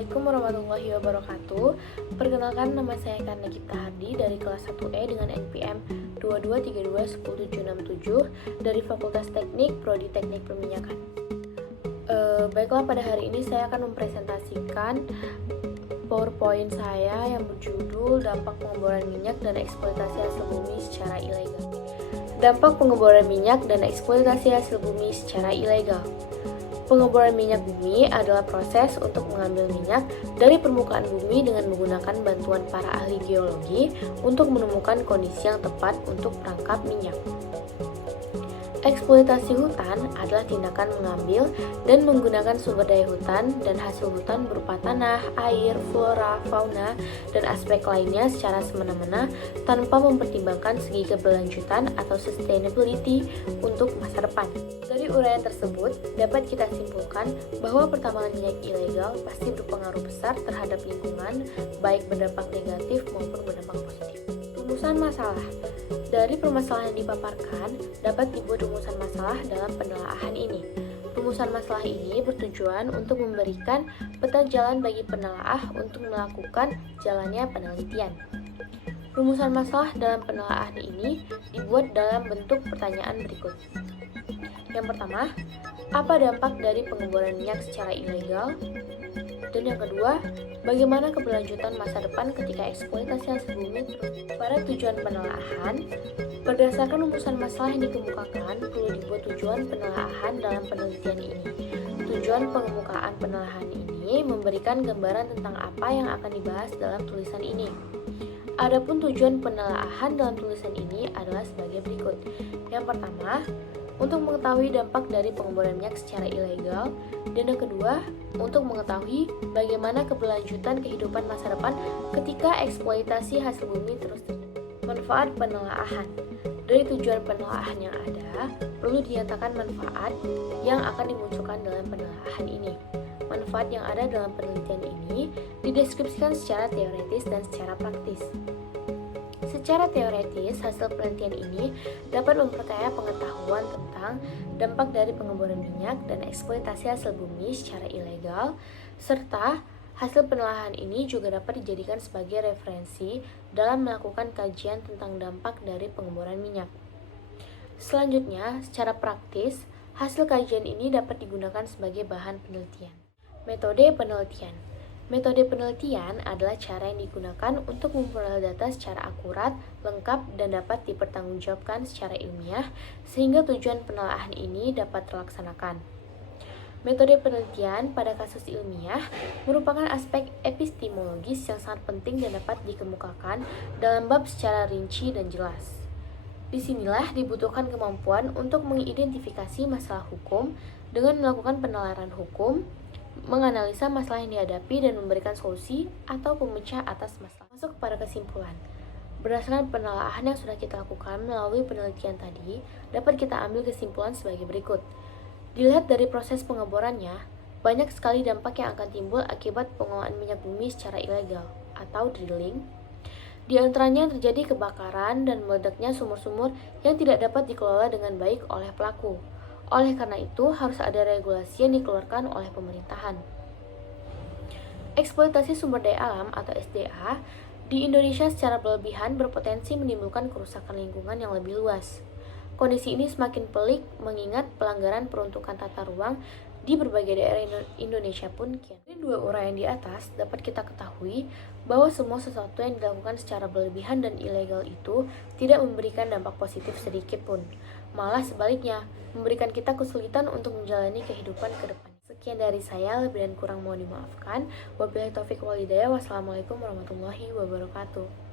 Assalamualaikum warahmatullahi wabarakatuh. Perkenalkan, nama saya Karna Cipta Hardi dari kelas 1E dengan NPM 22321077 dari Fakultas Teknik Prodi Teknik Perminyakan. Baiklah, pada hari ini saya akan mempresentasikan PowerPoint saya yang berjudul Dampak Pengeboran Minyak dan Eksploitasi Hasil Bumi secara Ilegal. Dampak pengeboran minyak dan eksploitasi hasil bumi secara ilegal. Pengeboran minyak bumi adalah proses untuk mengambil minyak dari permukaan bumi dengan menggunakan bantuan para ahli geologi untuk menemukan kondisi yang tepat untuk perangkap minyak. Eksploitasi hutan adalah tindakan mengambil dan menggunakan sumber daya hutan dan hasil hutan berupa tanah, air, flora, fauna, dan aspek lainnya secara semena-mena tanpa mempertimbangkan segi keberlanjutan atau sustainability untuk masa depan. Dari uraian tersebut, dapat kita simpulkan bahwa pertambangan minyak ilegal pasti berpengaruh besar terhadap lingkungan, baik berdampak negatif maupun berdampak positif. Rumusan masalah. Dari permasalahan yang dipaparkan, dapat dibuat rumusan masalah dalam penelaahan ini. Rumusan masalah ini bertujuan untuk memberikan peta jalan bagi penelaah untuk melakukan jalannya penelitian. Rumusan masalah dalam penelaahan ini dibuat dalam bentuk pertanyaan berikut. Yang pertama, apa dampak dari pengeboran minyak secara ilegal? Dan yang kedua, bagaimana keberlanjutan masa depan ketika eksploitasi hasil bumi terus? Pada tujuan penelaahan, berdasarkan rumusan masalah yang dikemukakan, perlu dibuat tujuan penelaahan dalam penelitian ini. Tujuan pengemukaan penelaahan ini memberikan gambaran tentang apa yang akan dibahas dalam tulisan ini. Adapun tujuan penelaahan dalam tulisan ini adalah sebagai berikut. Yang pertama, untuk mengetahui dampak dari pengeboran minyak secara ilegal, dan yang kedua, untuk mengetahui bagaimana keberlanjutan kehidupan masa depan ketika eksploitasi hasil bumi terus terjadi. Manfaat penelaahan. Dari tujuan penelaahan yang ada, perlu dinyatakan manfaat yang akan dimunculkan dalam penelaahan ini. Manfaat yang ada dalam penelitian ini dideskripsikan secara teoritis dan secara praktis. Secara teoritis, hasil penelitian ini dapat memperkaya pengetahuan tentang dampak dari pengeboran minyak dan eksploitasi hasil bumi secara ilegal, serta hasil penelaahan ini juga dapat dijadikan sebagai referensi dalam melakukan kajian tentang dampak dari pengeboran minyak. Selanjutnya, secara praktis, hasil kajian ini dapat digunakan sebagai bahan penelitian. Metode penelitian. Metode penelitian adalah cara yang digunakan untuk memperoleh data secara akurat, lengkap, dan dapat dipertanggungjawabkan secara ilmiah, sehingga tujuan penelaahan ini dapat terlaksanakan. Metode penelitian pada kasus ilmiah merupakan aspek epistemologis yang sangat penting dan dapat dikemukakan dalam bab secara rinci dan jelas. Disinilah dibutuhkan kemampuan untuk mengidentifikasi masalah hukum dengan melakukan penalaran hukum, menganalisa masalah yang dihadapi dan memberikan solusi atau pemecah atas masalah. Masuk kepada kesimpulan. Berdasarkan penelaahan yang sudah kita lakukan melalui penelitian tadi, dapat kita ambil kesimpulan sebagai berikut. Dilihat dari proses pengeborannya, banyak sekali dampak yang akan timbul akibat pengelolaan minyak bumi secara ilegal atau drilling. Di antaranya terjadi kebakaran dan meledaknya sumur-sumur yang tidak dapat dikelola dengan baik oleh pelaku. Oleh karena itu, harus ada regulasi yang dikeluarkan oleh pemerintahan. Eksploitasi sumber daya alam atau SDA di Indonesia secara berlebihan berpotensi menimbulkan kerusakan lingkungan yang lebih luas. Kondisi ini semakin pelik mengingat pelanggaran peruntukan tata ruang di berbagai daerah Indonesia pun kian. Dari dua uraian di atas, dapat kita ketahui bahwa semua sesuatu yang dilakukan secara berlebihan dan ilegal itu tidak memberikan dampak positif sedikit pun. Malah sebaliknya, memberikan kita kesulitan untuk menjalani kehidupan ke depan. Sekian dari saya, lebih dan kurang mohon dimaafkan. Wabillahi taufiq wal hidayah. Wassalamualaikum warahmatullahi wabarakatuh.